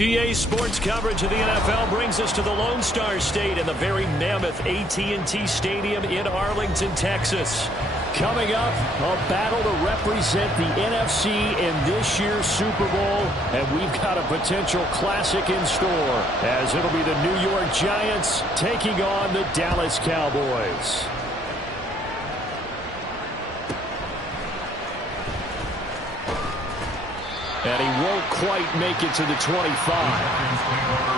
EA Sports coverage of the NFL brings us to the Lone Star State in the very mammoth AT&T Stadium in Arlington, Texas. Coming up, a battle to represent the NFC in this year's Super Bowl, and we've got a potential classic in store, as it'll be the New York Giants taking on the Dallas Cowboys. And he won't quite make it to the 25.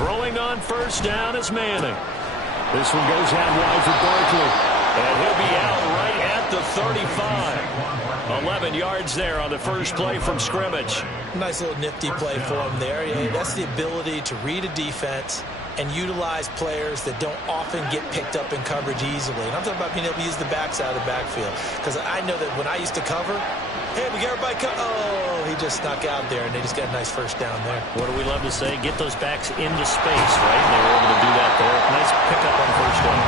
Throwing on first down is Manning. This one goes out wide for Barkley. And he'll be out right at the 35. 11 yards there on the first play from scrimmage. Nice little nifty play for him there. Yeah, that's the ability to read a defense and utilize players that don't often get picked up in coverage easily. And I'm talking about being able to use the backside of the backfield. Because I know that when I used to cover, hey, we got everybody oh, he just snuck out there, and they just got a nice first down there. What do we love to say? Get those backs into space, right? And they were able to do that there. Nice pickup on first down.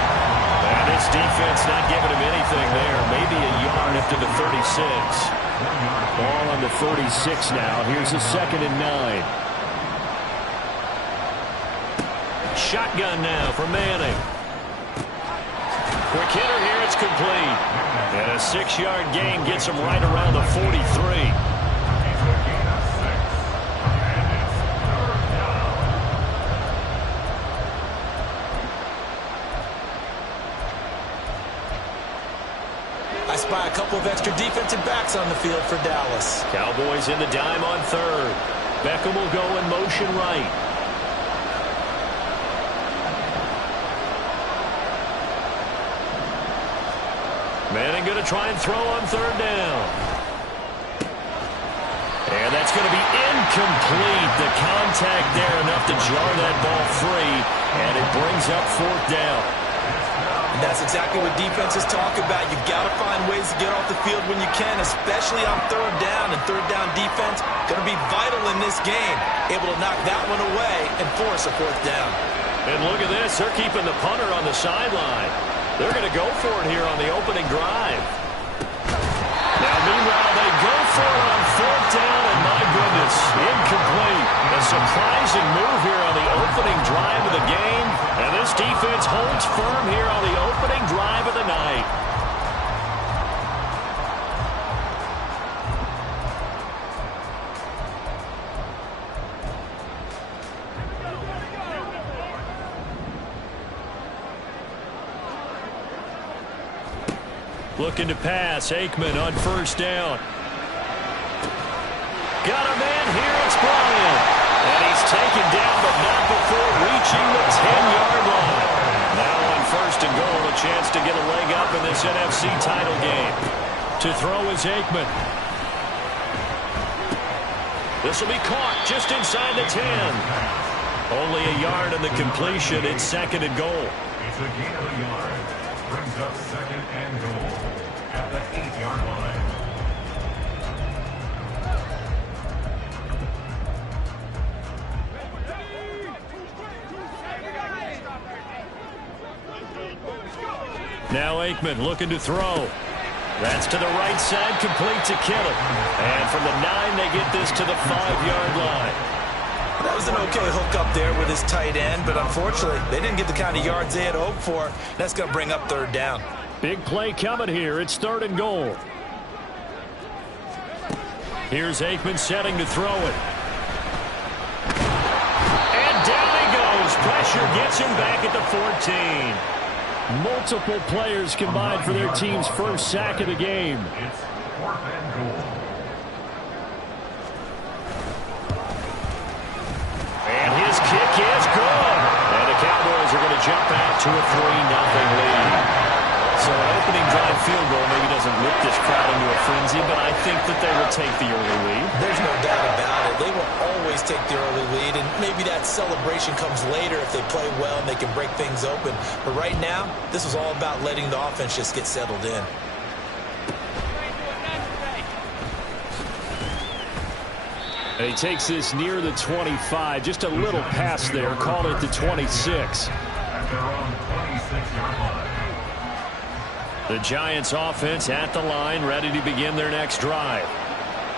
And this defense not giving him anything there. Maybe a yard up to the 36. Ball on the 36 now. Here's a 2nd and 9. Shotgun now for Manning. Quick hitter here, it's complete. And a 6-yard gain gets him right around the 43. I spy a couple of extra defensive backs on the field for Dallas. Cowboys in the dime on third. Beckham will go in motion right. Manning going to try and throw on third down. And that's going to be incomplete. The contact there enough to jar that ball free. And it brings up 4th down. And that's exactly what defenses talk about. You've got to find ways to get off the field when you can, especially on third down. And third down defense going to be vital in this game. Able to knock that one away and force a 4th down. And look at this. They're keeping the punter on the sideline. They're going to go for it here on the opening drive. Now, meanwhile, they go for it on 4th down, and my goodness, incomplete. A surprising move here on the opening drive of the game, and this defense holds firm here on the opening drive of the night. Looking to pass. Aikman on first down. Got a man here. It's Bryant. And he's taken down, but not before reaching the 10-yard line. Now on first and goal, a chance to get a leg up in this NFC title game. To throw is Aikman. This will be caught just inside the 10. Only a yard on the completion. It's 2nd and goal. It's a gain of a yard. Brings up 2nd and goal at the 8-yard line. Now Aikman looking to throw. That's to the right side, complete to Kittle. And from the 9, they get this to the 5-yard line. That was an okay hook up there with his tight end, but unfortunately, they didn't get the kind of yards they had hoped for. That's going to bring up 3rd down. Big play coming here. It's 3rd and goal. Here's Aikman setting to throw it. And down he goes. Pressure gets him back at the 14. Multiple players combined for their team's first sack of the game. It's 4th and goal. And his kick is good. And the Cowboys are going to jump out to a 3-0 lead. So an opening drive field goal maybe doesn't whip this crowd into a frenzy, but I think that they will take the early lead. There's no doubt about it. They will always always take the early lead, and maybe that celebration comes later if they play well and they can break things open. But right now, this was all about letting the offense just get settled in. And he takes this near the 25. Just a little pass there. Call it the 26. The Giants offense at the line, ready to begin their next drive.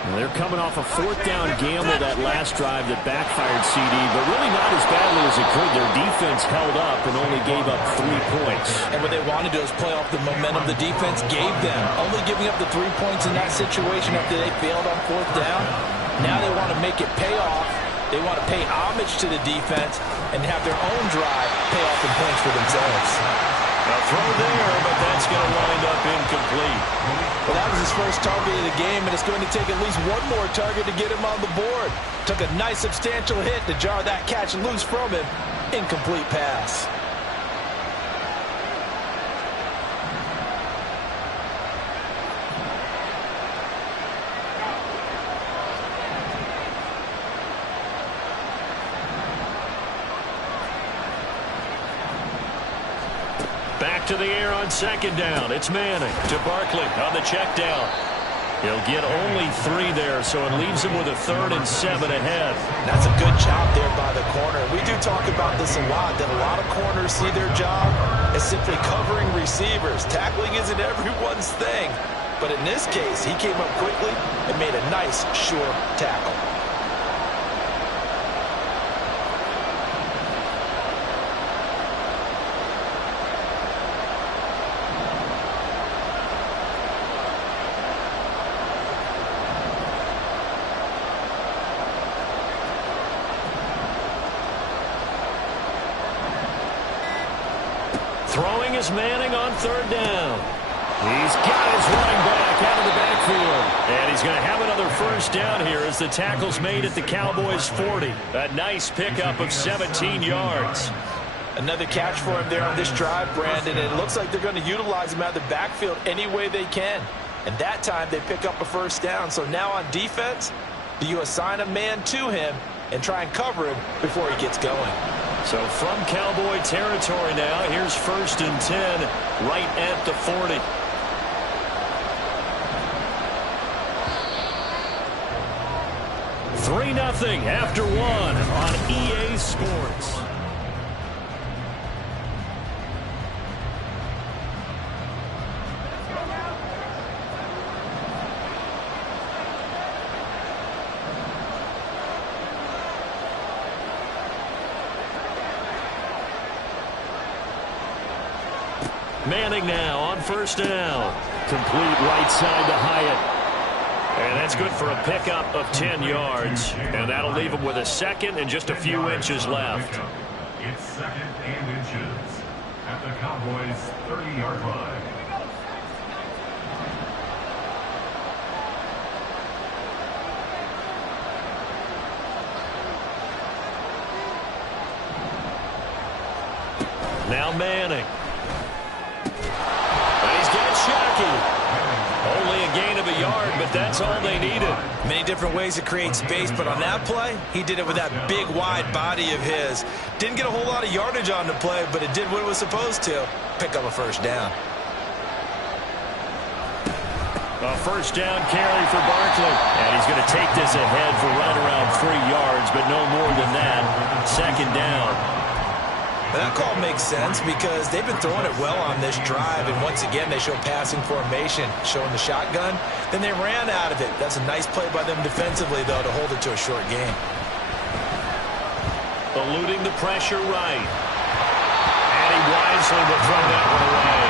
And they're coming off a fourth down gamble that last drive that backfired CD, but really not as badly as it could. Their defense held up and only gave up 3 points. And what they wanted to do is play off the momentum the defense gave them. Only giving up the 3 points in that situation after they failed on fourth down. Now they want to make it pay off. They want to pay homage to the defense and have their own drive pay off in points for themselves. A throw there, but that's going to wind up incomplete. Well, that was his first target of the game, and it's going to take at least one more target to get him on the board. Took a nice substantial hit to jar that catch loose from him. Incomplete pass. Back to the air on second down. It's Manning to Barkley on the check down. He'll get only 3 there, so it leaves him with a 3rd and 7 ahead. That's a good job there by the corner. We do talk about this a lot, that a lot of corners see their job as simply covering receivers. Tackling isn't everyone's thing. But in this case, he came up quickly and made a nice, sure tackle. Throwing is Manning on 3rd down. He's got his running back out of the backfield. And he's going to have another first down here as the tackle's made at the Cowboys' 40. A nice pickup of 17 yards. Another catch for him there on this drive, Brandon. And it looks like they're going to utilize him out of the backfield any way they can. And that time they pick up a first down. So now on defense, do you assign a man to him and try and cover him before he gets going? So from Cowboy territory now, here's 1st and 10 right at the 40. $3-0 after 1 on EA Sports. Manning now on 1st down. Complete right side to Hyatt. And that's good for a pickup of 10 yards. And that'll leave him with a 2nd and just a few inches left. It's 2nd and inches at the Cowboys' 30-yard line. Now Manning. He's got Shockey. Only a gain of a yard, but that's all they needed. Many different ways to create space, but on that play, he did it with that big, wide body of his. Didn't get a whole lot of yardage on the play, but it did what it was supposed to. Pick up a first down. A first down carry for Barkley. And he's going to take this ahead for right around 3 yards, but no more than that. 2nd down. That call makes sense because they've been throwing it well on this drive, and once again they show passing formation, showing the shotgun. Then they ran out of it. That's a nice play by them defensively, though, to hold it to a short game. Eluding the pressure right. And he wisely will throw that one away.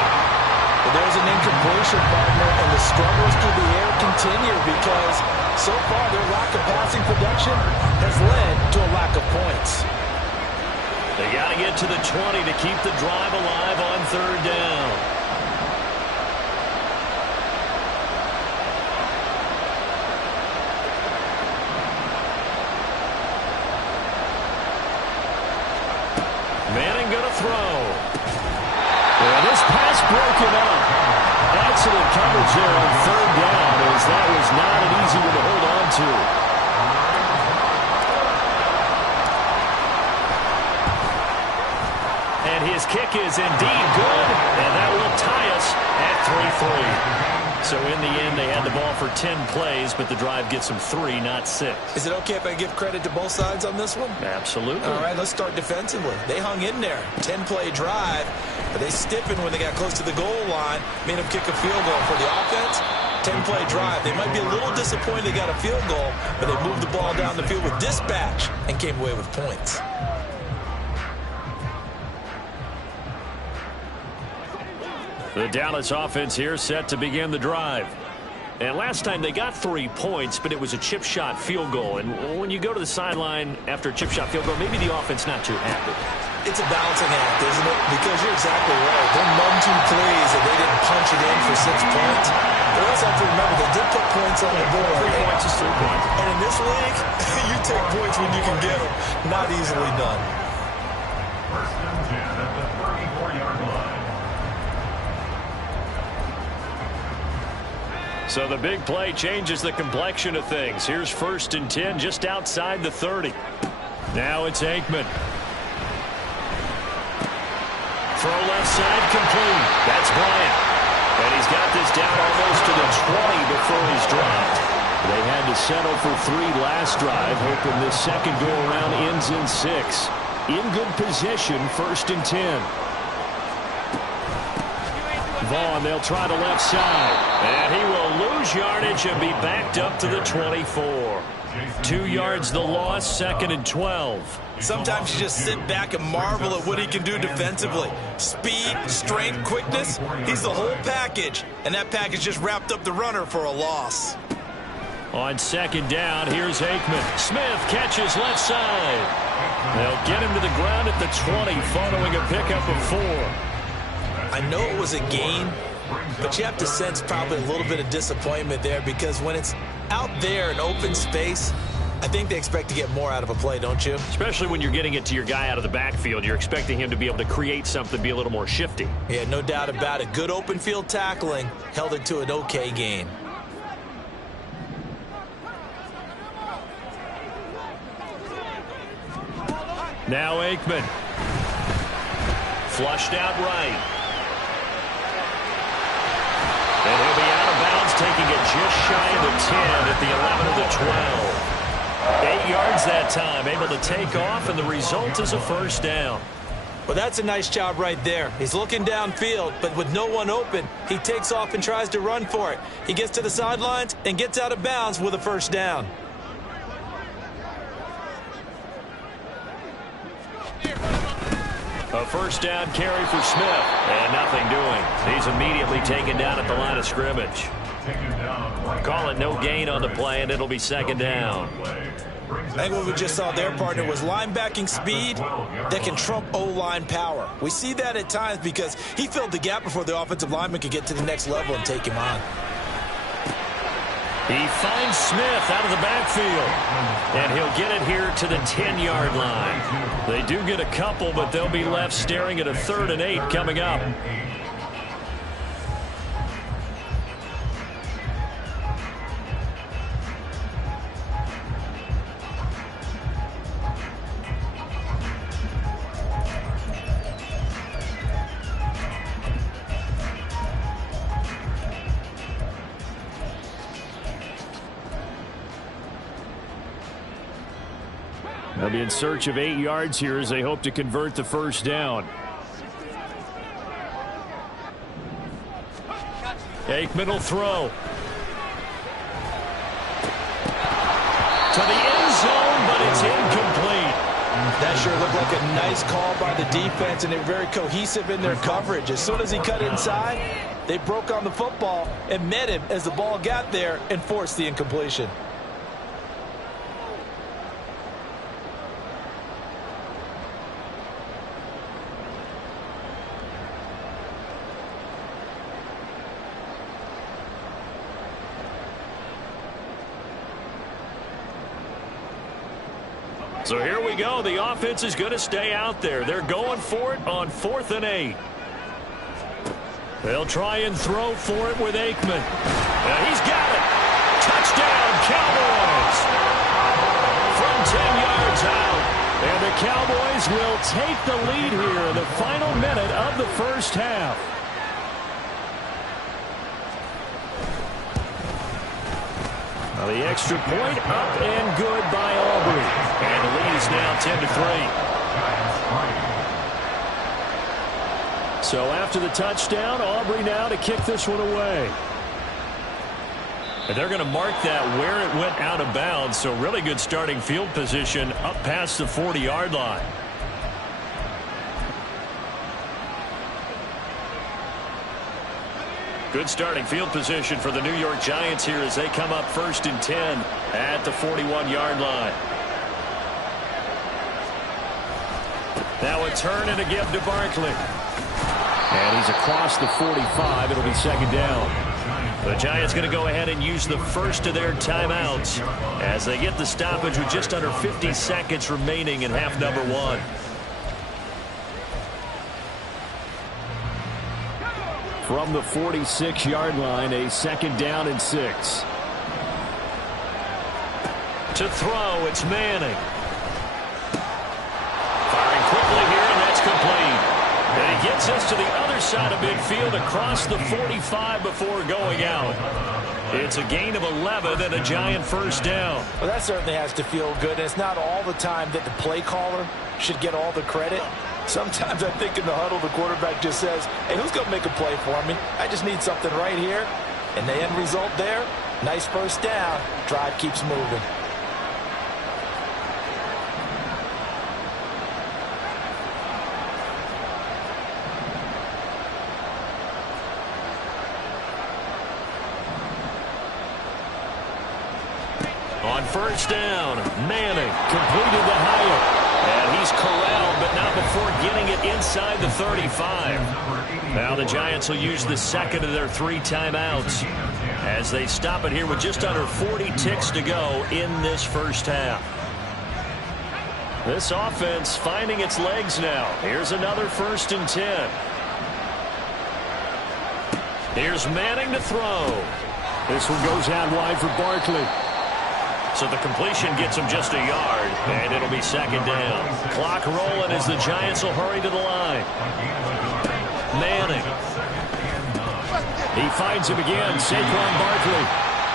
Well, there's an incompletion, partner, and the struggles through the air continue because so far their lack of passing production has led to a lack of points. They got to get to the 20 to keep the drive alive on 3rd down. Manning going to throw. And this pass broken up. Excellent coverage there on 3rd down as that was not an easy one to hold on to. His kick is indeed good, and that will tie us at 3-3. So in the end, they had the ball for 10 plays, but the drive gets them 3, not 6. Is it okay if I give credit to both sides on this one? Absolutely. All right, let's start defensively. They hung in there. 10-play drive, but they stiffened when they got close to the goal line, made them kick a field goal. For the offense, 10-play drive. They might be a little disappointed they got a field goal, but they moved the ball down the field with dispatch and came away with points. The Dallas offense here set to begin the drive. And last time they got 3 points, but it was a chip shot field goal. And when you go to the sideline after a chip shot field goal, maybe the offense not too happy. It's a balancing act, isn't it? Because you're exactly right. They're none too pleased that they didn't punch it in for 6 points. But also have to remember, they did put points on the board. 3 points is 3 points. And in this league, you take points when you can get them. Not easily done. First and 10 at the 34-yard line. So the big play changes the complexion of things. Here's first and 10 just outside the 30. Now it's Aikman. Throw left side complete. That's Bryant. And he's got this down almost to the 20 before he's dropped. They had to settle for 3 last drive, hoping this second go-around ends in 6. In good position, first and 10. Vaughn, they'll try the left side. And he will lose yardage and be backed up to the 24. 2 yards the loss, second and 12. Sometimes you just sit back and marvel at what he can do defensively. Speed, strength, quickness, he's the whole package. And that package just wrapped up the runner for a loss. On second down, here's Aikman. Smith catches left side. They'll get him to the ground at the 20 following a pickup of 4. I know it was a gain, but you have to sense probably a little bit of disappointment there because when it's out there in open space, I think they expect to get more out of a play, don't you? Especially when you're getting it to your guy out of the backfield. You're expecting him to be able to create something, be a little more shifty. Yeah, no doubt about it. Good open field tackling held it to an okay gain. Now Aikman. Flushed out right. And he'll be out of bounds, taking it just shy of the 10 at the 11 of the 12. 8 yards that time, able to take off, and the result is a first down. Well, that's a nice job right there. He's looking downfield, but with no one open, he takes off and tries to run for it. He gets to the sidelines and gets out of bounds with a first down. A first down carry for Smith, and nothing doing. He's immediately taken down at the line of scrimmage. Call it no gain on the play, and it'll be second down. I think what we just saw their partner was linebacking speed that can trump O-line power. We see that at times because he filled the gap before the offensive lineman could get to the next level and take him on. He finds Smith out of the backfield, and he'll get it here to the 10-yard line. They do get a couple, but they'll be left staring at a 3rd and 8 coming up. They'll be in search of 8 yards here as they hope to convert the first down. Aikman will throw. To the end zone, but it's incomplete. That sure looked like a nice call by the defense, and they're very cohesive in their coverage. As soon as he cut inside, they broke on the football and met him as the ball got there and forced the incompletion. So here we go. The offense is going to stay out there. They're going for it on 4th and 8. They'll try and throw for it with Aikman. He's got it. Touchdown, Cowboys. From 10 yards out. And the Cowboys Cowboys will take the lead here in the final minute of the first half. Well, the extra point up and good by Aubrey. And the lead is now 10-3. So after the touchdown, Aubrey now to kick this one away. And they're going to mark that where it went out of bounds. So really good starting field position up past the 40-yard line. Good starting field position for the New York Giants here as they come up 1st and 10 at the 41-yard line. Now a turn and a give to Barkley. And he's across the 45. It'll be 2nd down. The Giants going to go ahead and use the first of their timeouts as they get the stoppage with just under 50 seconds remaining in half number 1. From the 46-yard line, a 2nd down and 6. To throw, it's Manning. Firing quickly here, and that's complete. And he gets us to the other side of midfield across the 45 before going out. It's a gain of 11 and a Giant 1st down. Well, that certainly has to feel good. And it's not all the time that the play caller should get all the credit. Sometimes I think in the huddle, the quarterback just says, hey, who's going to make a play for me? I just need something right here. And the end result there, nice 1st down. Drive keeps moving. On 1st down, Manning completed the Hyatt. And he's corralled, but not before getting it inside the 35. Now the Giants will use the 2nd of their 3 timeouts as they stop it here with just under 40 ticks to go in this first half. This offense finding its legs now. Here's another 1st and 10. Here's Manning to throw. This one goes out wide for Barkley. So the completion gets him just a yard, and it'll be 2nd down. Clock rolling as the Giants will hurry to the line. Manning. He finds him again, Saquon Barkley.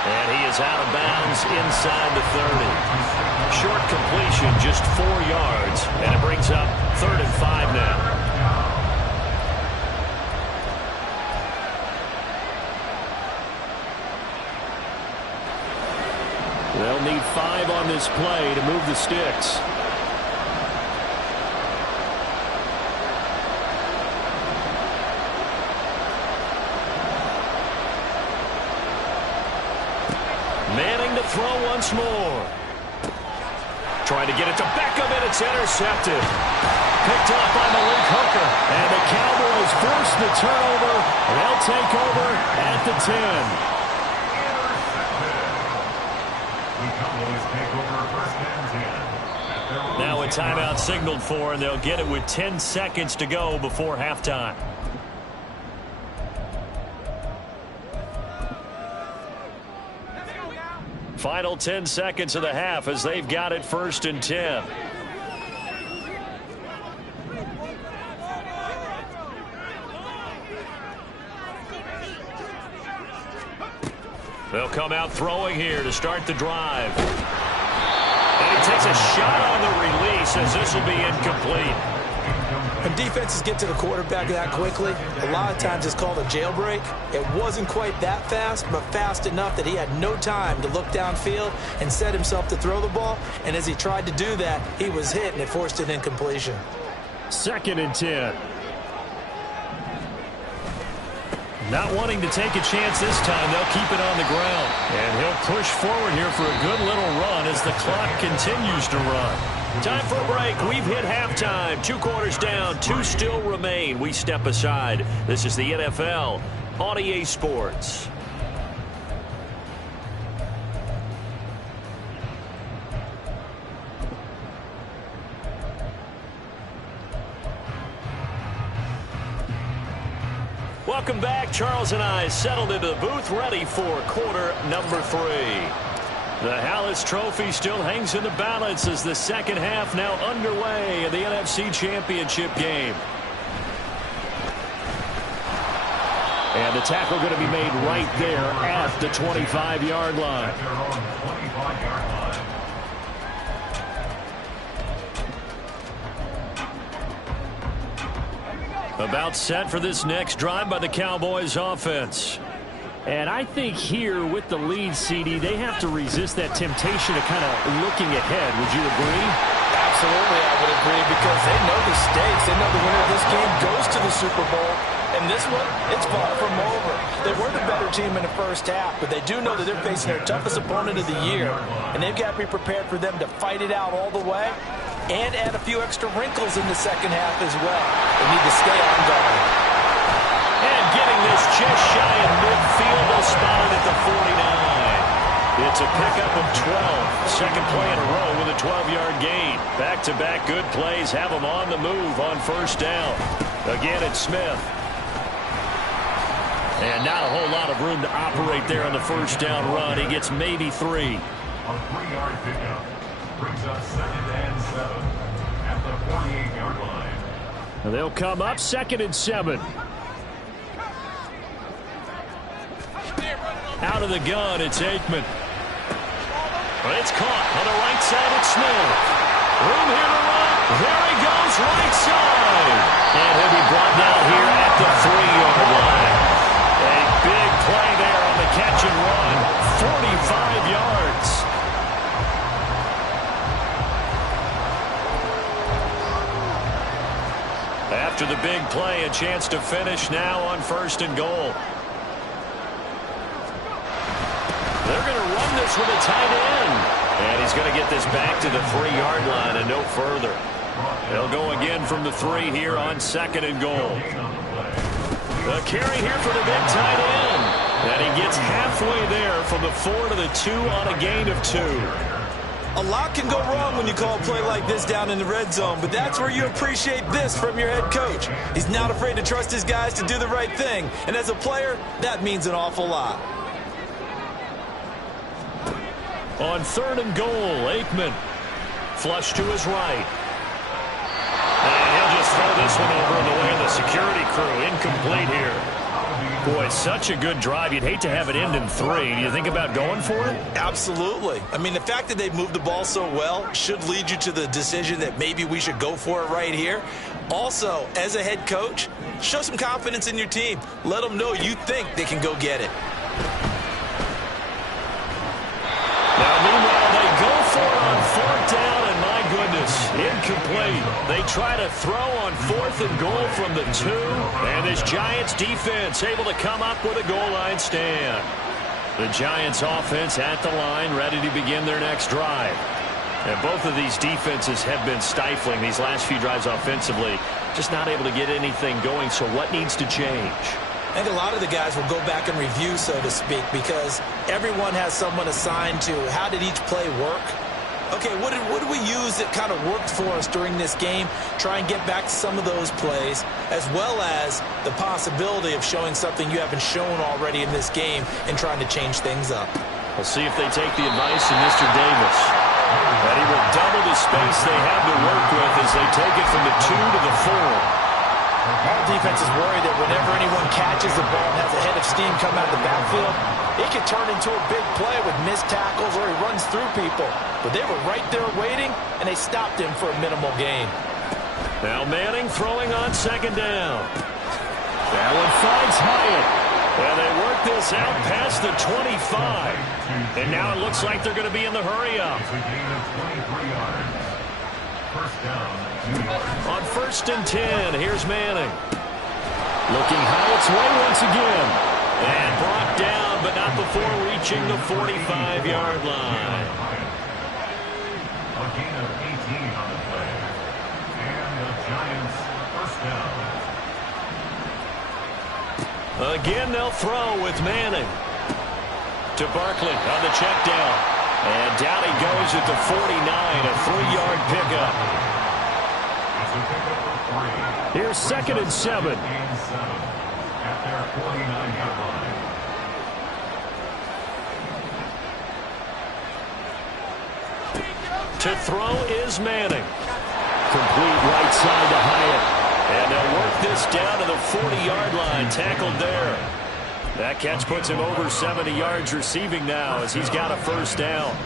And he is out of bounds inside the 30. Short completion, just 4 yards, and it brings up 3rd and 5 now. They'll need 5 on this play to move the sticks. Manning to throw once more. Trying to get it to Beckham, and it's intercepted. Picked off by Malik Hooker. And the Cowboys force the turnover. And they'll take over at the 10. Now a timeout signaled for, and they'll get it with 10 seconds to go before halftime. Final 10 seconds of the half as they've got it 1st and 10. They'll come out throwing here to start the drive. And he takes a shot on the release as this will be incomplete. When defenses get to the quarterback that quickly, a lot of times it's called a jailbreak. It wasn't quite that fast, but fast enough that he had no time to look downfield and set himself to throw the ball. And as he tried to do that, he was hit, and it forced an incompletion. 2nd and 10. Not wanting to take a chance this time, they'll keep it on the ground. And he'll push forward here for a good little run as the clock continues to run. Time for a break. We've hit halftime. 2 quarters down, 2 still remain. We step aside. This is the NFL on EA Sports. Welcome back. Charles and I settled into the booth, ready for quarter number 3. The Hallis Trophy still hangs in the balance as the second half now underway in the NFC Championship game. And the tackle going to be made right there at the 25-yard line. About set for this next drive by the Cowboys offense. And I think here with the lead, CD, they have to resist that temptation of kind of looking ahead. Would you agree? Absolutely, I would agree, because they know the stakes. They know the winner of this game goes to the Super Bowl. And this one, it's far from over. They were the better team in the first half, but they do know that they're facing their toughest opponent of the year. And they've got to be prepared for them to fight it out all the way and add a few extra wrinkles in the second half as well. They need to stay on guard. And getting this just shy of midfield, they'll spot it at the 49. It's a pickup of 12. Second play in a row with a 12-yard gain. Back-to-back good plays have them on the move on first down. Again, it's Smith. And not a whole lot of room to operate there on the first down run. He gets maybe 3. A 3-yard pickup brings up 2nd and 7 at the 48-yard line. They'll come up 2nd and 7. Out of the gun, it's Aikman. But it's caught on the right side. It's Smith. Room here to run. There he goes, right side. And he'll be brought down here at the 3-yard line. A big play there on the catch and run. 45 yards. After the big play, a chance to finish now on 1st and goal. They're going to run this with a tight end. And he's going to get this back to the 3-yard line and no further. They'll go again from the 3 here on 2nd and goal. The carry here for the big tight end. And he gets halfway there from the 4 to the 2 on a gain of 2. A lot can go wrong when you call a play like this down in the red zone, but that's where you appreciate this from your head coach. He's not afraid to trust his guys to do the right thing. And as a player, that means an awful lot. On 3rd and goal, Aikman. Flush to his right. And he'll just throw this one over in the way of the security crew. Incomplete here. Boy, such a good drive. You'd hate to have it end in 3. Do you think about going for it? Absolutely. I mean, the fact that they've moved the ball so well should lead you to the decision that maybe we should go for it right here. Also, as a head coach, show some confidence in your team. Let them know you think they can go get it. Now, meanwhile, they go for it on 4th down, and my goodness, incomplete. They try to throw on 4th and goal from the 2, and this Giants defense able to come up with a goal line stand. The Giants offense at the line, ready to begin their next drive. And both of these defenses have been stifling these last few drives offensively, just not able to get anything going, so what needs to change? I think a lot of the guys will go back and review, so to speak, because everyone has someone assigned to how did each play work. Okay, what did we use that kind of worked for us during this game? Try and get back to some of those plays, as well as the possibility of showing something you haven't shown already in this game and trying to change things up. We'll see if they take the advice of Mr. Davis. And he will double the space they have to work with as they take it from the 2 to the 4. All defenses worry that whenever anyone catches the ball and has a head of steam come out of the backfield, it can turn into a big play with missed tackles or he runs through people. But they were right there waiting, and they stopped him for a minimal gain. Now Manning throwing on 2nd down. That one finds Hyatt. And they work this out past the 25. And now it looks like they're going to be in the hurry-up. On 1st and 10, here's Manning. Looking Hyatt's way once again. And brought down, but not before reaching the 45-yard line. A gain of 18 on the play. And the Giants first down. Again, they'll throw with Manning. To Barkley on the check down. And down he goes at the 49, a 3-yard pickup. Here's 2nd and 7. At their 49-yard line. To throw is Manning. Complete right side to Hyatt. And they'll work this down to the 40-yard line. Tackled there. That catch puts him over 70 yards receiving now as he's got a first down.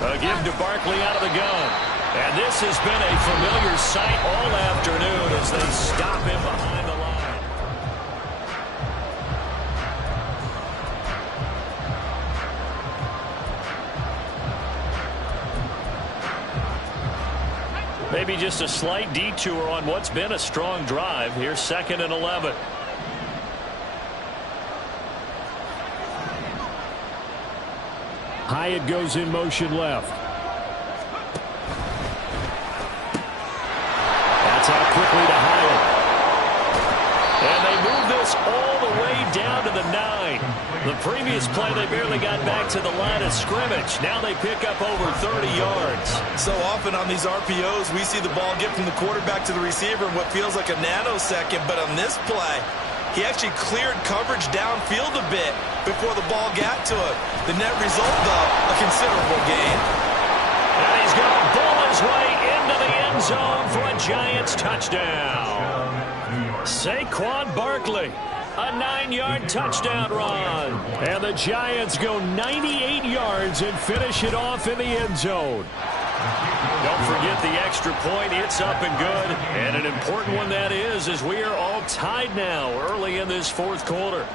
A give to Barkley out of the gun. And this has been a familiar sight all afternoon as they stop him behind the line. Maybe just a slight detour on what's been a strong drive. Here's 2nd and 11. Hyatt goes in motion left. That's out quickly to Hyatt. And they move this all the way down to the 9. The previous play, they barely got back to the line of scrimmage. Now they pick up over 30 yards. So often on these RPOs, we see the ball get from the quarterback to the receiver in what feels like a nanosecond. But on this play, he actually cleared coverage downfield a bit before the ball got to him. The net result, though, a considerable gain. And he's going to bull his way into the end zone for a Giants touchdown. Saquon Barkley, a 9-yard touchdown run. And the Giants go 98 yards and finish it off in the end zone. Don't forget the extra point. It's up and good. And an important one that is, as we are all tied now early in this 4th quarter.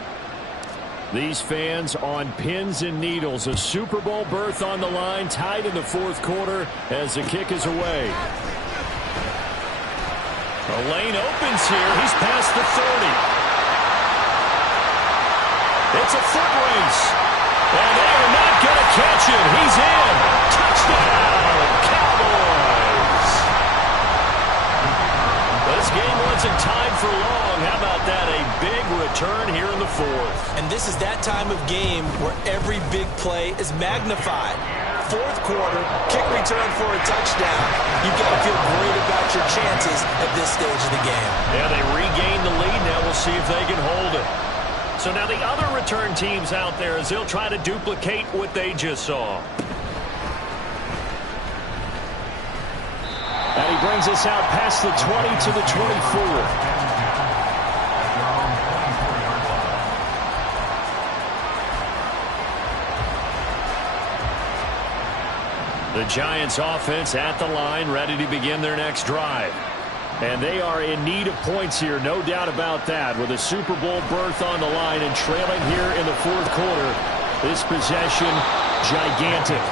These fans on pins and needles. A Super Bowl berth on the line, tied in the 4th quarter as the kick is away. The lane opens here. He's past the 30. It's a foot race. And they are not going to catch him. He's in. Touchdown, Cowboys. This game wasn't tied for long. How about that? A big return here in the 4th. And this is that time of game where every big play is magnified. 4th quarter, kick return for a touchdown. You've got to feel great about your chances at this stage of the game. Yeah, they regained the lead. Now we'll see if they can hold it. So now the other return teams out there as they'll try to duplicate what they just saw. And he brings us out past the 20 to the 24. The Giants offense at the line, ready to begin their next drive. And they are in need of points here, no doubt about that. With a Super Bowl berth on the line and trailing here in the 4th quarter, this possession gigantic.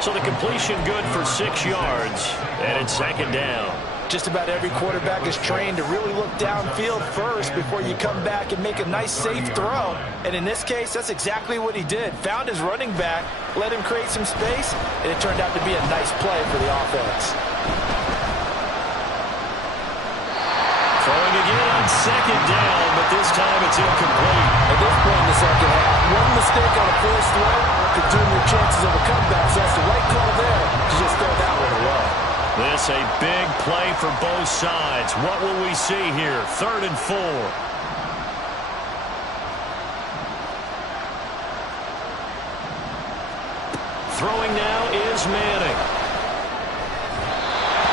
So the completion good for 6 yards, and it's 2nd down. Just about every quarterback is trained to really look downfield first before you come back and make a nice, safe throw. And in this case, that's exactly what he did. Found his running back, let him create some space, and it turned out to be a nice play for the offense. Throwing again on 2nd down, but this time it's incomplete. At this point in the 2nd half, one mistake on a first throw could doom your chances of a comeback. So that's the right call there to just throw that one away. This a big play for both sides. What will we see here? 3rd and 4. Throwing now is Manning.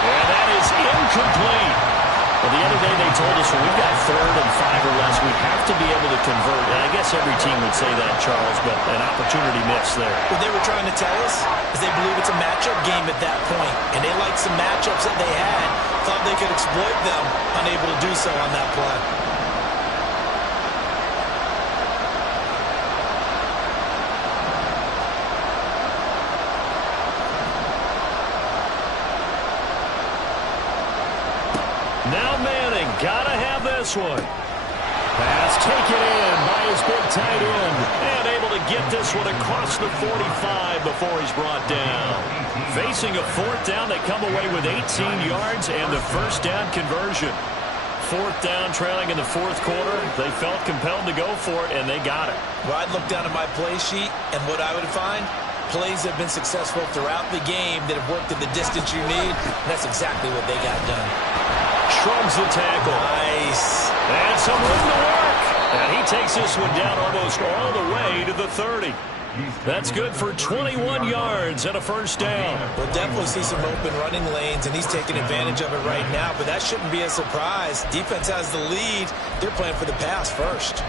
And that is incomplete. Well, the other day they told us when we've got 3rd and 5 or less, we have to be able to convert. And I guess every team would say that, Charles, but an opportunity missed there. What they were trying to tell us is they believe it's a matchup game at that point. And they liked some matchups that they had, thought they could exploit them, unable to do so on that play. Now Manning, gotta have this one. Pass taken in by his big tight end. And able to get this one across the 45 before he's brought down. Facing a 4th down, they come away with 18 yards and the first down conversion. 4th down, trailing in the 4th quarter. They felt compelled to go for it, and they got it. Well, I'd look down at my play sheet, and what I would find, plays have been successful throughout the game that have worked at the distance you need. And that's exactly what they got done. shrugs the tackle. Nice. And some room to work. And he takes this one down almost all the way to the 30. That's good for 21 yards and a first down. We'll definitely see some open running lanes, and he's taking advantage of it right now, but that shouldn't be a surprise. Defense has the lead. They're playing for the pass first.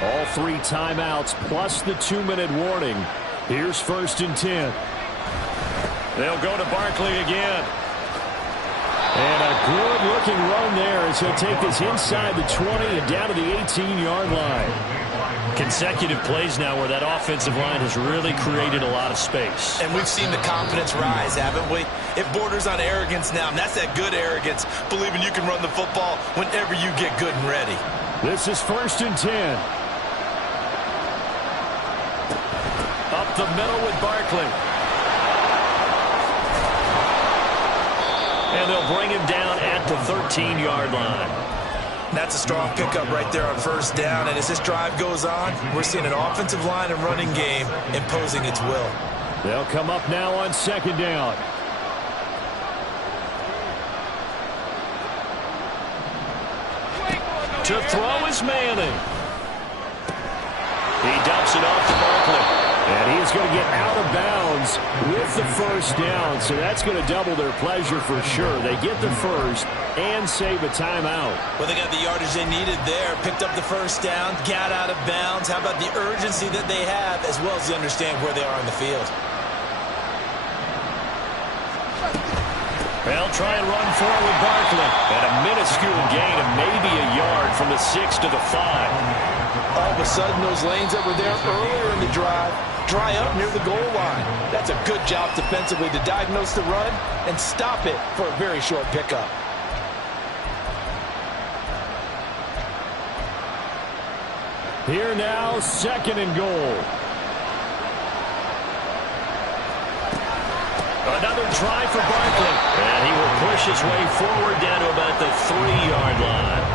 All 3 timeouts plus the 2-minute warning. Here's 1st and 10. They'll go to Barkley again. And a good-looking run there as he'll take this inside the 20 and down to the 18-yard line. Consecutive plays now where that offensive line has really created a lot of space. And we've seen the confidence rise, haven't we? It borders on arrogance now, and that's that good arrogance, believing you can run the football whenever you get good and ready. This is 1st and 10. Up the middle with Barkley. And they'll bring him down at the 13-yard line. That's a strong pickup right there on 1st down. And as this drive goes on, we're seeing an offensive line and running game imposing its will. They'll come up now on 2nd down. To throw is Manning. He dumps it off to Barkley. And he's going to get out of bounds with the 1st down, so that's going to double their pleasure for sure. They get the 1st and save a timeout. Well, they got the yardage they needed there, picked up the 1st down, got out of bounds. How about the urgency that they have, as well as they understand where they are in the field? They'll try and run forward with Barkley. And a minuscule gain of maybe a yard from the 6 to the 5. All of a sudden, those lanes that were there earlier in the drive dry up near the goal line. That's a good job defensively to diagnose the run and stop it for a very short pickup. Here now, 2nd and goal. Another try for Barkley. And he will push his way forward down to about the 3-yard line.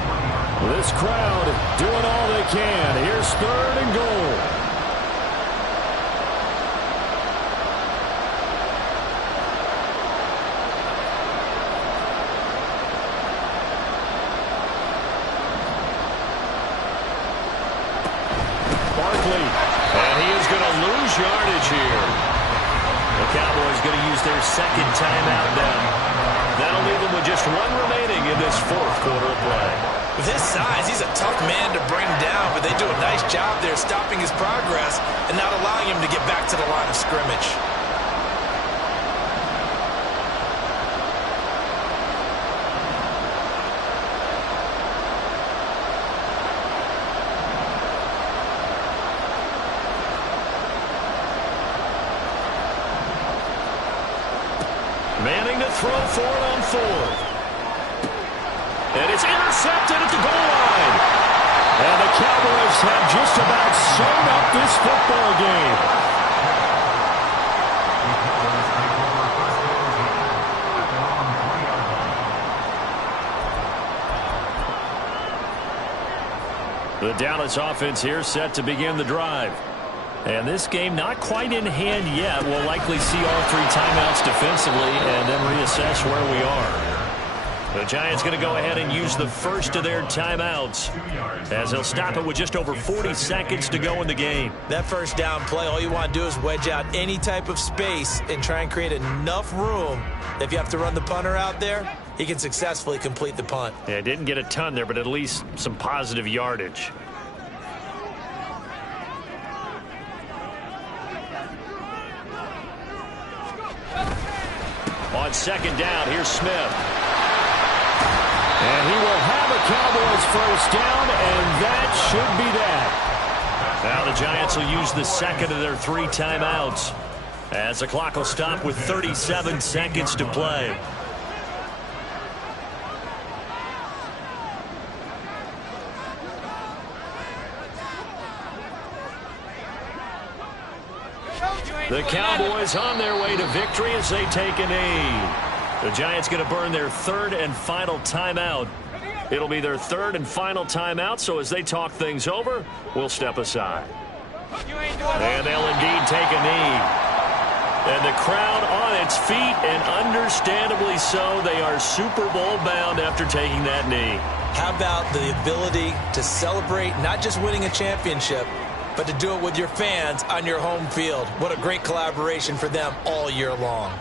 This crowd doing all they can. Here's 3rd and goal. Barkley, and he is going to lose yardage here. The Cowboys going to use their 2nd timeout now. That'll leave them with just 1 remaining in this 4th quarter of play. With his size, he's a tough man to bring down, but they do a nice job there stopping his progress and not allowing him to get back to the line of scrimmage. Manning to throw for it on 4th. And it's intercepted at the goal line. And the Cowboys have just about sewn up this football game. The Dallas offense here set to begin the drive. And this game not quite in hand yet. We'll likely see all 3 timeouts defensively and then reassess where we are. The Giants going to go ahead and use the 1st of their timeouts as they'll stop it with just over 40 seconds to go in the game. That 1st down play, all you want to do is wedge out any type of space and try and create enough room. If you have to run the punter out there, he can successfully complete the punt. Yeah, didn't get a ton there, but at least some positive yardage. On 2nd down, here's Smith. And he will have a Cowboys 1st down, and that should be that. Now the Giants will use the 2nd of their 3 timeouts as the clock will stop with 37 seconds to play. The Cowboys on their way to victory as they take a knee. The Giants going to burn their 3rd and final timeout. It'll be their 3rd and final timeout, so as they talk things over, we'll step aside. And they'll indeed take a knee. And the crowd on its feet, and understandably so. They are Super Bowl bound after taking that knee. How about the ability to celebrate not just winning a championship, but to do it with your fans on your home field? What a great collaboration for them all year long.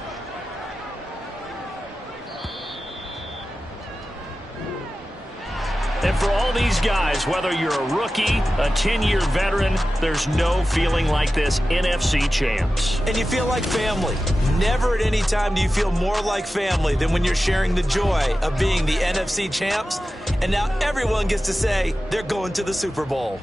And for all these guys, whether you're a rookie, a 10-year veteran, there's no feeling like this NFC champs. And you feel like family. Never at any time do you feel more like family than when you're sharing the joy of being the NFC champs. And now everyone gets to say they're going to the Super Bowl.